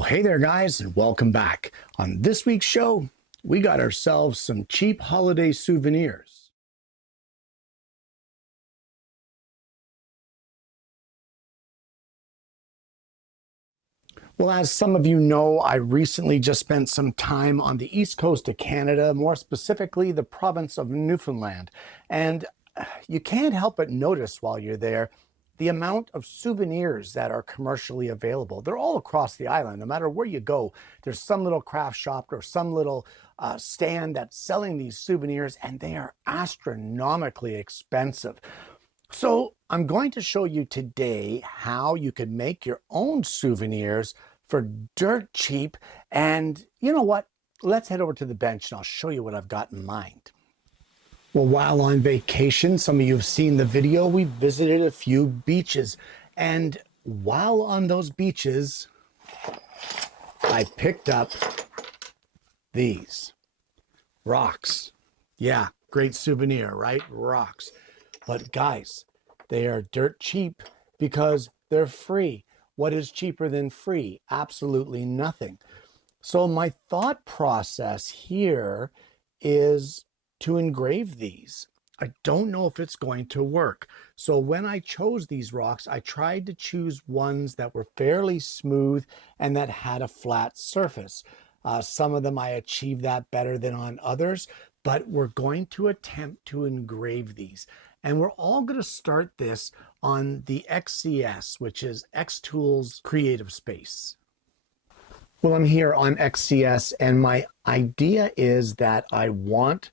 Well, hey there, guys, and welcome back. On this week's show, we got ourselves some cheap holiday souvenirs. Well, as some of you know, I recently just spent some time on the east coast of Canada, more specifically the province of Newfoundland. And you can't help but notice while you're there the amount of souvenirs that are commercially available. They're all across the island. No matter where you go, there's some little craft shop or some little stand that's selling these souvenirs, and they are astronomically expensive. So I'm going to show you today how you can make your own souvenirs for dirt cheap. And you know what? Let's head over to the bench and I'll show you what I've got in mind. Well, while on vacation, some of you have seen the video, we visited a few beaches. And while on those beaches, I picked up these rocks. Yeah, great souvenir, right? Rocks. But guys, they are dirt cheap because they're free. What is cheaper than free? Absolutely nothing. So my thought process here is to engrave these. I don't know if it's going to work. So when I chose these rocks, I tried to choose ones that were fairly smooth and that had a flat surface. Some of them I achieved that better than on others, but we're going to attempt to engrave these. And we're all going to start this on the XCS, which is xTool's Creative Space. Well, I'm here on XCS, and my idea is that I want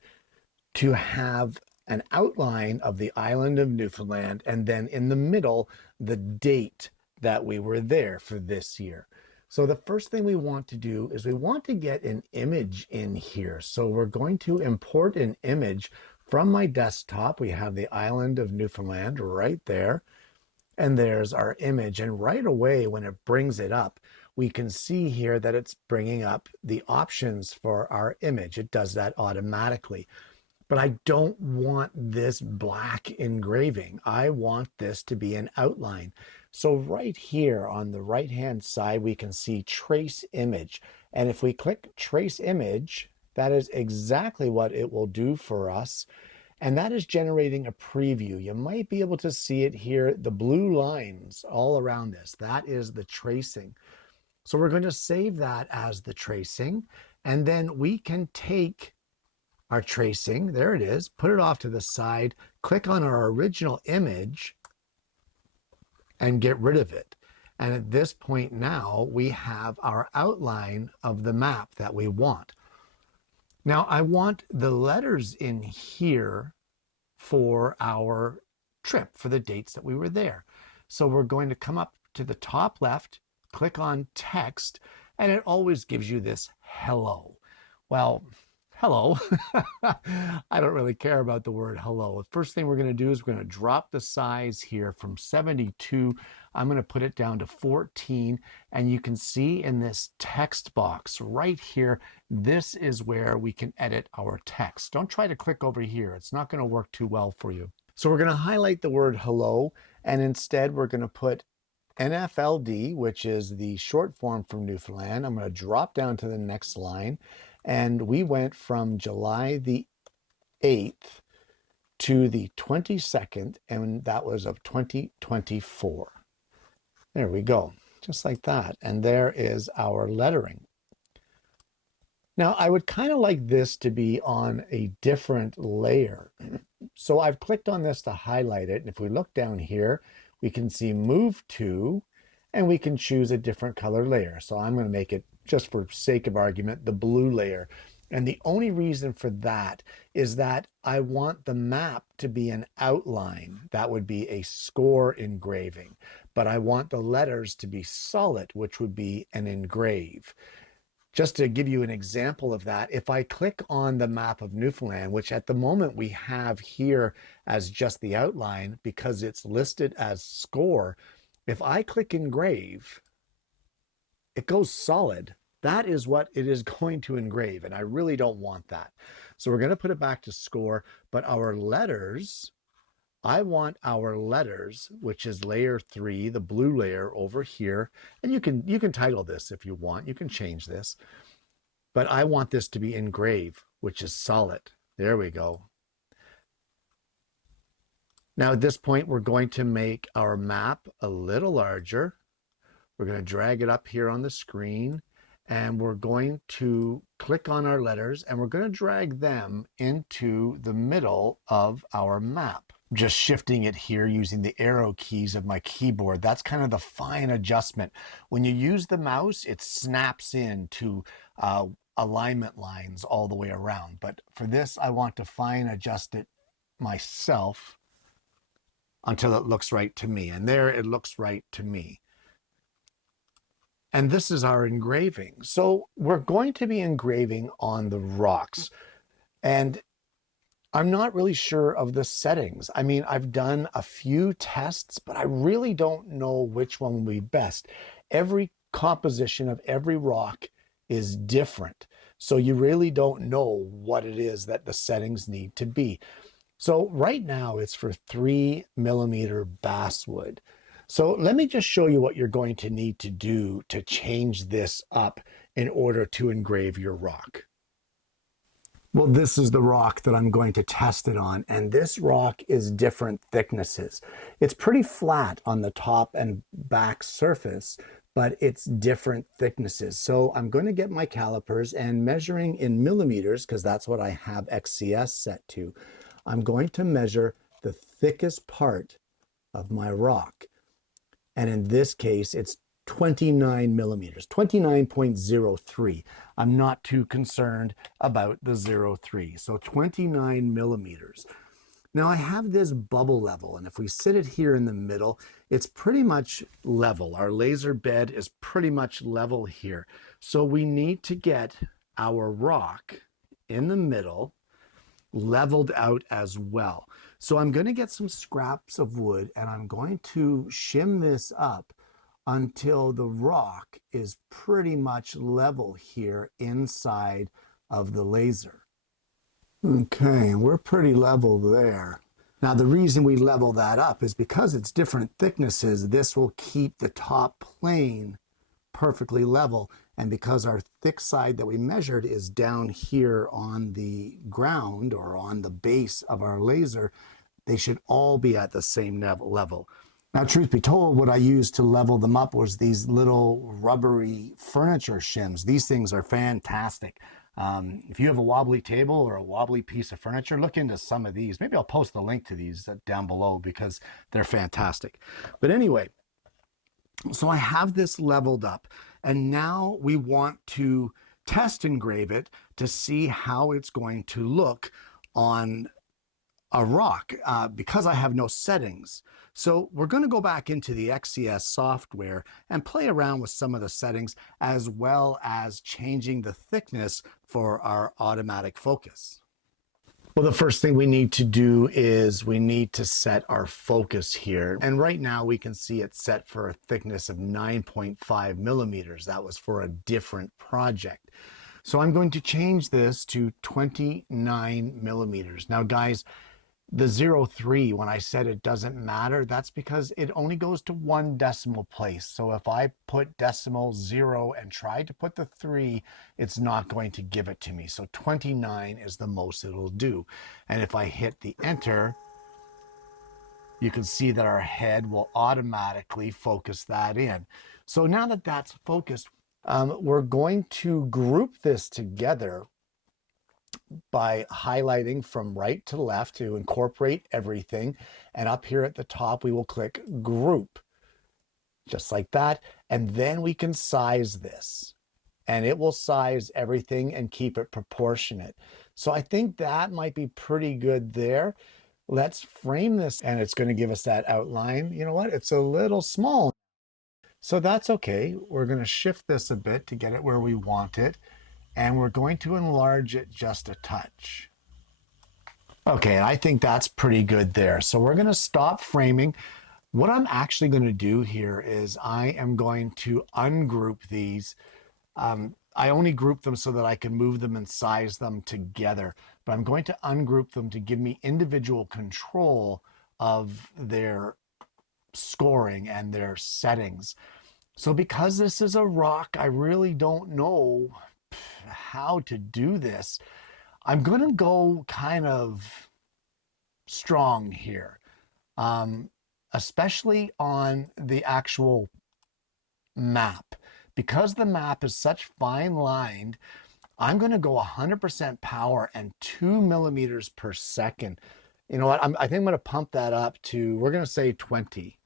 to have an outline of the island of Newfoundland, and then in the middle, the date that we were there for this year. So the first thing we want to do is we want to get an image in here. So we're going to import an image from my desktop. We have the island of Newfoundland right there, and there's our image. And right away, when it brings it up, we can see here that it's bringing up the options for our image. It does that automatically. But I don't want this black engraving. I want this to be an outline. So right here on the right-hand side, we can see trace image. And if we click trace image, that is exactly what it will do for us. And that is generating a preview. You might be able to see it here, the blue lines all around this. That is the tracing. So we're going to save that as the tracing. And then we can take our tracing, there it is, put it off to the side, click on our original image and get rid of it. And at this point now, we have our outline of the map that we want. Now I want the letters in here for our trip, for the dates that we were there. So we're going to come up to the top left, click on text, and it always gives you this hello. Well, hello. I don't really care about the word hello. The first thing we're going to do is we're going to drop the size here from 72. I'm going to put it down to 14. And you can see in this text box right here, this is where we can edit our text. Don't try to click over here. It's not going to work too well for you. So we're going to highlight the word hello. And instead, we're going to put NFLD, which is the short form from Newfoundland. I'm going to drop down to the next line. And we went from July the 8th to the 22nd, and that was of 2024. There we go, just like that. And there is our lettering. Now, I would kind of like this to be on a different layer. So I've clicked on this to highlight it. And if we look down here, we can see Move To, and we can choose a different color layer. So I'm going to make it, just for sake of argument, the blue layer. And the only reason for that is that I want the map to be an outline. That would be a score engraving. But I want the letters to be solid, which would be an engrave. Just to give you an example of that, if I click on the map of Newfoundland, which at the moment we have here as just the outline because it's listed as score, if I click engrave, it goes solid. That is what it is going to engrave, and I really don't want that. So we're going to put it back to score, but our letters I want our letters, which is layer 3, the blue layer over here. And you can title this if you want. You can change this. But I want this to be engrave, which is solid. There we go. Now at this point, we're going to make our map a little larger. We're going to drag it up here on the screen, and we're going to click on our letters, and we're going to drag them into the middle of our map. Just shifting it here using the arrow keys of my keyboard. That's kind of the fine adjustment. When you use the mouse, it snaps into alignment lines all the way around. But for this, I want to fine adjust it myself until it looks right to me. And there it looks right to me. And this is our engraving. So we're going to be engraving on the rocks. And I'm not really sure of the settings. I mean, I've done a few tests, but I really don't know which one will be best. Every composition of every rock is different. So you really don't know what it is that the settings need to be. So right now it's for 3mm basswood. So let me just show you what you're going to need to do to change this up in order to engrave your rock. Well, this is the rock that I'm going to test it on, and this rock is different thicknesses. It's pretty flat on the top and back surface, but it's different thicknesses. So I'm going to get my calipers and measuring in millimeters, because that's what I have XCS set to. I'm going to measure the thickest part of my rock. And in this case, it's 29mm, 29.03. I'm not too concerned about the 0.3. So 29mm. Now I have this bubble level, and if we sit it here in the middle, it's pretty much level. Our laser bed is pretty much level here. So we need to get our rock in the middle leveled out as well. So I'm going to get some scraps of wood, and I'm going to shim this up until the rock is pretty much level here inside of the laser. Okay, and we're pretty level there. Now the reason we level that up is because it's different thicknesses. This will keep the top plane perfectly level, and because our thick side that we measured is down here on the ground or on the base of our laser, they should all be at the same level. Now, truth be told, what I used to level them up was these little rubbery furniture shims. These things are fantastic. If you have a wobbly table or a wobbly piece of furniture, look into some of these. Maybe I'll post the link to these down below because they're fantastic. But anyway, so I have this leveled up, and now we want to test engrave it to see how it's going to look on a rock because I have no settings. So we're going to go back into the XCS software and play around with some of the settings, as well as changing the thickness for our automatic focus. Well, the first thing we need to do is we need to set our focus here. And right now we can see it's set for a thickness of 9.5mm. That was for a different project. So I'm going to change this to 29mm. Now, guys, the 0.3, when I said it doesn't matter, that's because it only goes to 1 decimal place. So if I put decimal 0 and try to put the 3, it's not going to give it to me. So 29 is the most it'll do. And if I hit the enter, you can see that our head will automatically focus that in. So now that that's focused, we're going to group this together by highlighting from right to left to incorporate everything. And up here at the top, we will click group, just like that. And then we can size this, and it will size everything and keep it proportionate. So I think that might be pretty good there. Let's frame this, and it's going to give us that outline. You know what? It's a little small. So that's okay. We're going to shift this a bit to get it where we want it. And we're going to enlarge it just a touch. Okay, I think that's pretty good there. So we're going to stop framing. What I'm actually going to do here is I am going to ungroup these. I only group them so that I can move them and size them together, but I'm going to ungroup them to give me individual control of their scoring and their settings. So because this is a rock, I really don't know how to do this. I'm going to go kind of strong here, especially on the actual map. Because the map is such fine lined, I'm going to go 100% power and 2 millimeters per second. You know what? I think I'm going to pump that up to, we're going to say 20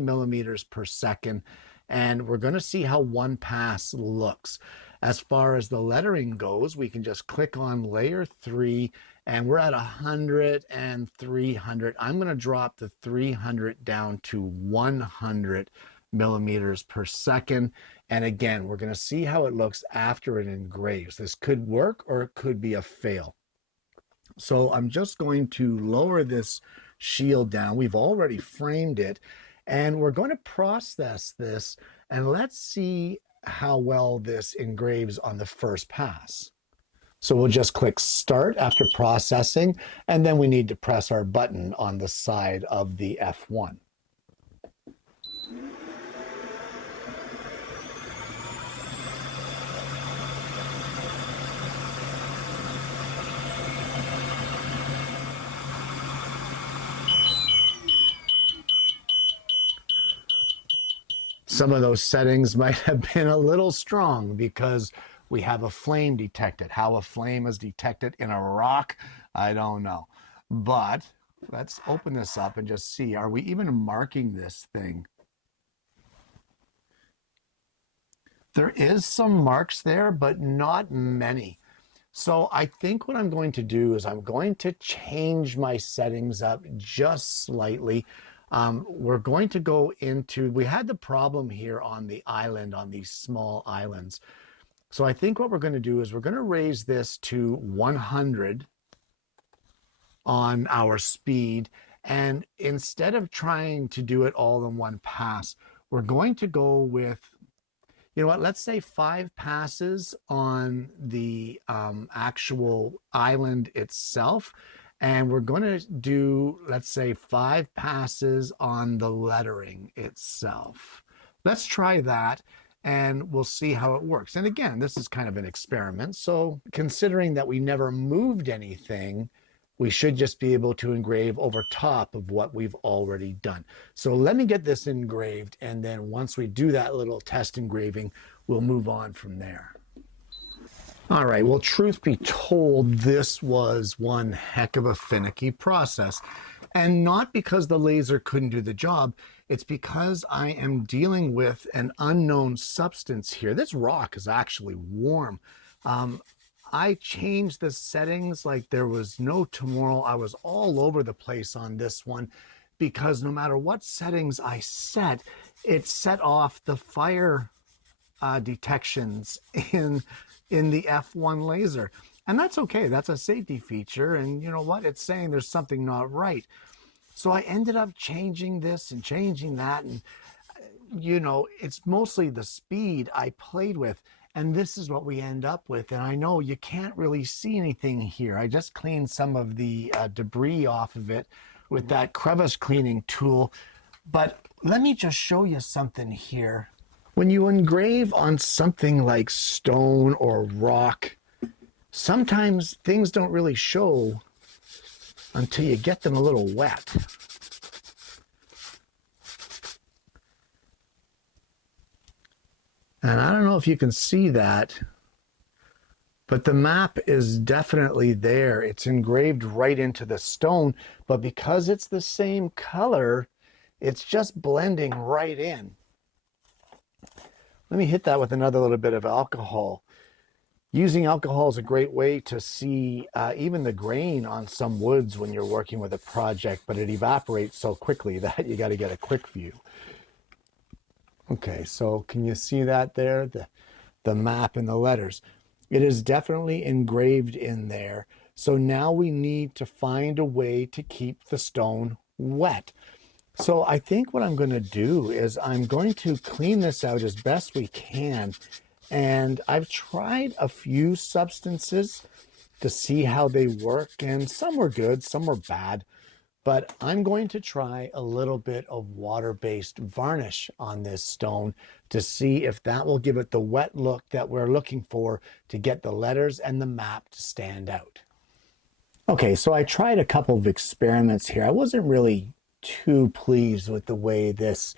millimeters per second. And we're going to see how one pass looks. As far as the lettering goes, we can just click on layer 3 and we're at 100 and 300. I'm going to drop the 300 down to 100 millimeters per second. And again, we're going to see how it looks after it engraves. This could work or it could be a fail. So I'm just going to lower this shield down. We've already framed it. And we're going to process this, and let's see how well this engraves on the first pass. So we'll just click Start after processing, and then we need to press our button on the side of the F1. Some of those settings might have been a little strong because we have a flame detected. How a flame is detected in a rock, I don't know. But let's open this up and just see, are we even marking this thing? There is some marks there, but not many. So I think what I'm going to do is I'm going to change my settings up just slightly. We're going to go into, we had the problem here on the island, on these small islands. So I think what we're going to do is we're going to raise this to 100 on our speed. And instead of trying to do it all in one pass, we're going to go with, you know what, let's say 5 passes on the actual island itself. And we're going to do, let's say, 5 passes on the lettering itself. Let's try that and we'll see how it works. And again, this is kind of an experiment. So considering that we never moved anything, we should just be able to engrave over top of what we've already done. So let me get this engraved. And then once we do that little test engraving, we'll move on from there. All right, well, truth be told, this was one heck of a finicky process. And not because the laser couldn't do the job, it's because I am dealing with an unknown substance here. This rock is actually warm. I changed the settings like there was no tomorrow. I was all over the place on this one because no matter what settings I set, it set off the fire detections in the F1 laser. And that's okay. That's a safety feature. And you know what? It's saying there's something not right. So I ended up changing this and changing that. And, you know, it's mostly the speed I played with. And this is what we end up with. And I know you can't really see anything here. I just cleaned some of the debris off of it with that crevice cleaning tool. But let me just show you something here. When you engrave on something like stone or rock, sometimes things don't really show until you get them a little wet. And I don't know if you can see that, but the map is definitely there. It's engraved right into the stone, but because it's the same color, it's just blending right in. Let me hit that with another little bit of alcohol. Using alcohol is a great way to see even the grain on some woods when you're working with a project, but it evaporates so quickly that you got to get a quick view. Okay, so can you see that there? The map and the letters. It is definitely engraved in there. So now we need to find a way to keep the stone wet. So I think what I'm going to do is I'm going to clean this out as best we can. And I've tried a few substances to see how they work. And some were good, some were bad. but I'm going to try a little bit of water-based varnish on this stone to see if that will give it the wet look that we're looking for to get the letters and the map to stand out. Okay, so I tried a couple of experiments here. I wasn't really too pleased with the way this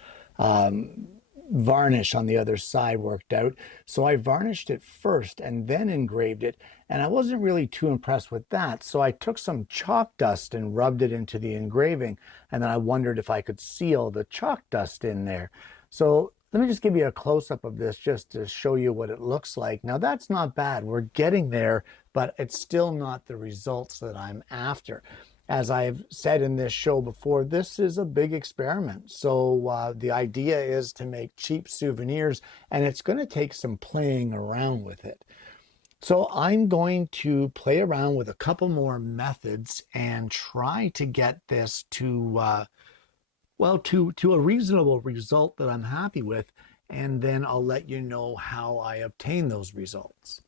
varnish on the other side worked out. So I varnished it first and then engraved it, and I wasn't really too impressed with that. So I took some chalk dust and rubbed it into the engraving, and then I wondered if I could seal the chalk dust in there. So let me just give you a close-up of this just to show you what it looks like. Now that's not bad. We're getting there, but it's still not the results that I'm after. As I've said in this show before, this is a big experiment. So the idea is to make cheap souvenirs, and it's going to take some playing around with it. So I'm going to play around with a couple more methods and try to get this to a reasonable result that I'm happy with, and then I'll let you know how I obtain those results.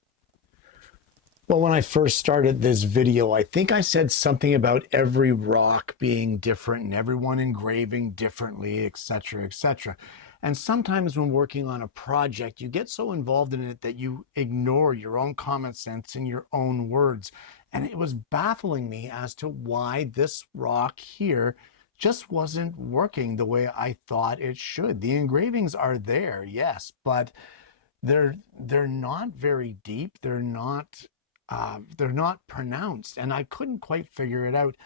Well, when I first started this video, I think I said something about every rock being different and everyone engraving differently, etc., etc. And sometimes when working on a project, you get so involved in it that you ignore your own common sense and your own words. And it was baffling me as to why this rock here just wasn't working the way I thought it should. The engravings are there, yes, but they're not very deep. They're not pronounced, and I couldn't quite figure it out.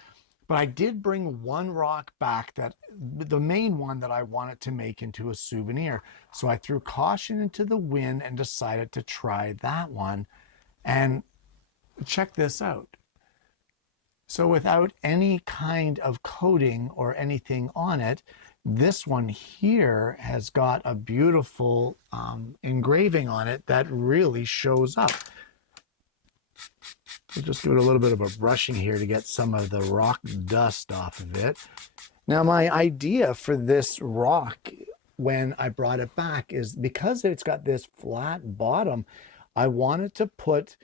But I did bring one rock back, that the main one that I wanted to make into a souvenir. So I threw caution into the wind and decided to try that one. And check this out. So without any kind of coating or anything on it, this one here has got a beautiful engraving on it that really shows up. We'll just give it a little bit of a brushing here to get some of the rock dust off of it. Now, my idea for this rock when I brought it back is because it's got this flat bottom, I wanted to put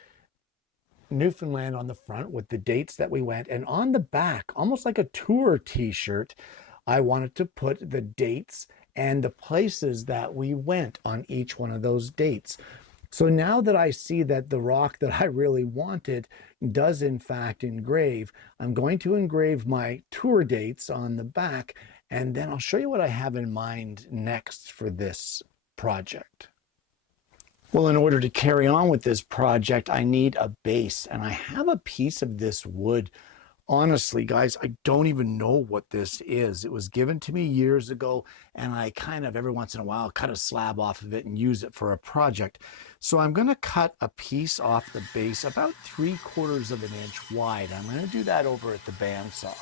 Newfoundland on the front with the dates that we went, and on the back, almost like a tour t-shirt, I wanted to put the dates and the places that we went on each one of those dates. So now that I see that the rock that I really wanted does in fact engrave, I'm going to engrave my tour dates on the back, and then I'll show you what I have in mind next for this project. Well, in order to carry on with this project, I need a base, and I have a piece of this wood. Honestly, guys, I don't even know what this is. It was given to me years ago, and I kind of every once in a while cut a slab off of it and use it for a project. So I'm going to cut a piece off the base about 3/4 of an inch wide. I'm going to do that over at the bandsaw.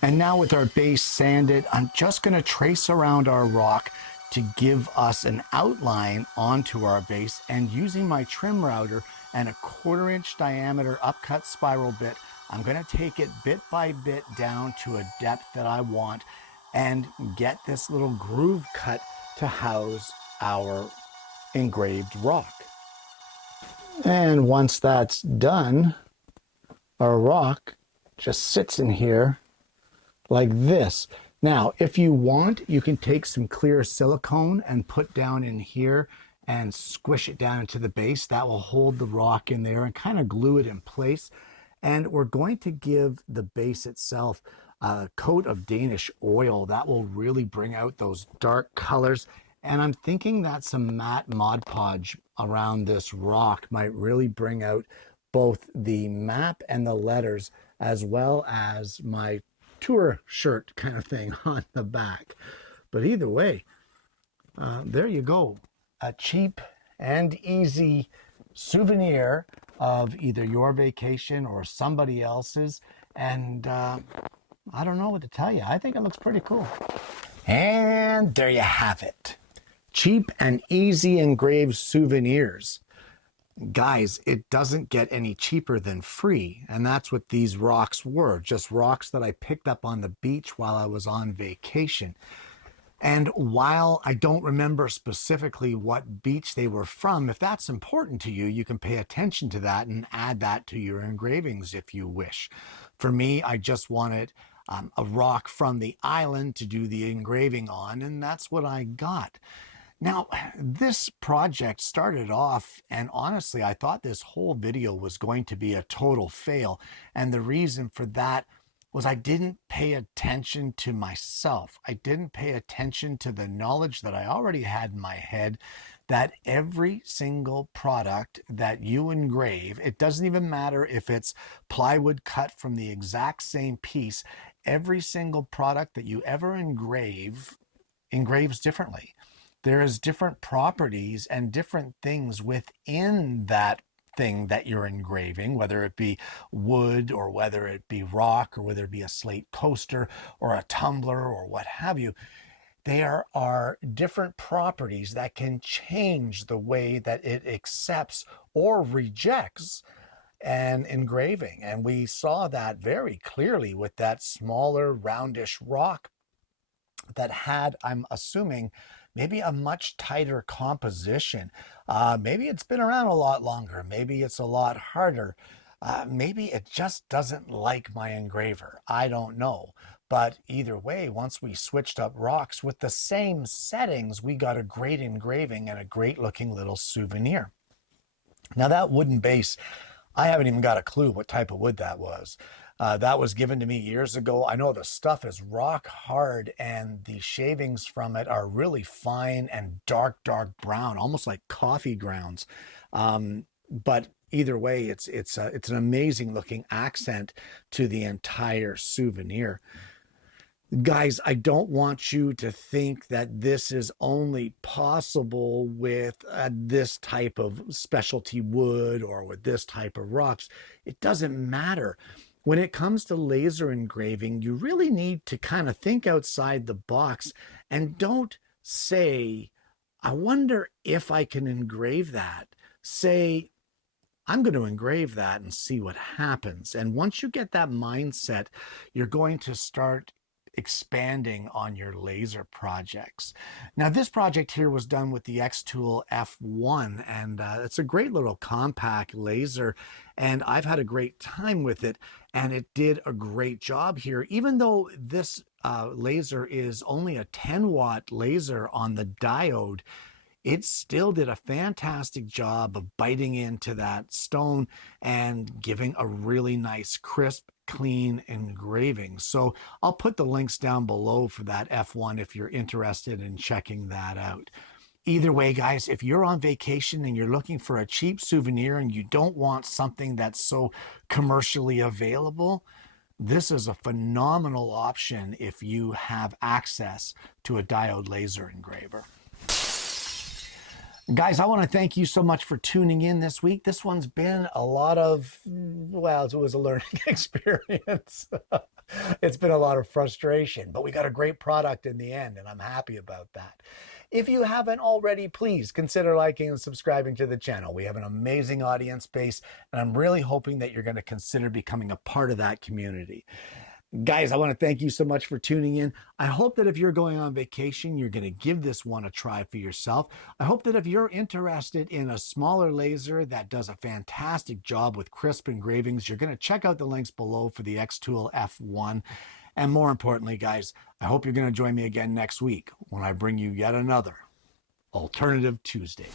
And now with our base sanded, I'm just going to trace around our rock to give us an outline onto our base, and using my trim router and a 1/4 inch diameter upcut spiral bit, I'm going to take it bit by bit down to a depth that I want and get this little groove cut to house our engraved rock. And once that's done, our rock just sits in here like this. Now, if you want, you can take some clear silicone and put down in here and squish it down into the base. That will hold the rock in there and kind of glue it in place. And we're going to give the base itself a coat of Danish oil. That will really bring out those dark colors. And I'm thinking that some matte Mod Podge around this rock might really bring out both the map and the letters, as well as my tour shirt kind of thing on the back. But either way, there you go. A cheap and easy souvenir of either your vacation or somebody else's. And I don't know what to tell you. I think it looks pretty cool. And there you have it. Cheap and easy engraved souvenirs. Guys, it doesn't get any cheaper than free. And that's what these rocks were. Just rocks that I picked up on the beach while I was on vacation. And while I don't remember specifically what beach they were from, if that's important to you, you can pay attention to that and add that to your engravings if you wish. For me, I just wanted a rock from the island to do the engraving on, and that's what I got. Now, this project started off, and honestly, I thought this whole video was going to be a total fail. And the reason for that was I didn't pay attention to myself. I didn't pay attention to the knowledge that I already had in my head that every single product that you engrave, it doesn't even matter if it's plywood cut from the exact same piece, every single product that you ever engraves differently. There is different properties and different things within that thing that you're engraving, whether it be wood or whether it be rock or whether it be a slate coaster or a tumbler or what have you. There are different properties that can change the way that it accepts or rejects an engraving. And we saw that very clearly with that smaller roundish rock that had, I'm assuming, maybe a much tighter composition. Maybe it's been around a lot longer. Maybe it's a lot harder. Maybe it just doesn't like my engraver. I don't know. But either way, once we switched up rocks with the same settings, we got a great engraving and a great looking little souvenir. Now that wooden base, I haven't even got a clue what type of wood that was. That was given to me years ago. I know the stuff is rock hard and the shavings from it are really fine and dark brown, almost like coffee grounds. But either way, it's an amazing looking accent to the entire souvenir. Guys, I don't want you to think that this is only possible with this type of specialty wood or with this type of rocks. It doesn't matter. When it comes to laser engraving, you really need to kind of think outside the box and don't say, I wonder if I can engrave that. Say, I'm going to engrave that and see what happens. And once you get that mindset, you're going to start expanding on your laser projects. Now, this project here was done with the xTool F1, and it's a great little compact laser, and I've had a great time with it, and it did a great job here. Even though this laser is only a 10-watt laser on the diode, it still did a fantastic job of biting into that stone and giving a really nice, crisp, clean engraving. So I'll put the links down below for that F1 if you're interested in checking that out. Either way, guys, if you're on vacation and you're looking for a cheap souvenir and you don't want something that's so commercially available, this is a phenomenal option if you have access to a diode laser engraver. Guys, I want to thank you so much for tuning in this week. This one's been a lot of, well, it was a learning experience. It's been a lot of frustration, but we got a great product in the end, and I'm happy about that. If you haven't already, please consider liking and subscribing to the channel. We have an amazing audience base, and I'm really hoping that you're going to consider becoming a part of that community. Guys, I want to thank you so much for tuning in. I hope that if you're going on vacation, you're going to give this one a try for yourself. I hope that if you're interested in a smaller laser that does a fantastic job with crisp engravings, you're going to check out the links below for the xTool F1. And more importantly, guys, I hope you're going to join me again next week when I bring you yet another Alternative Tuesday.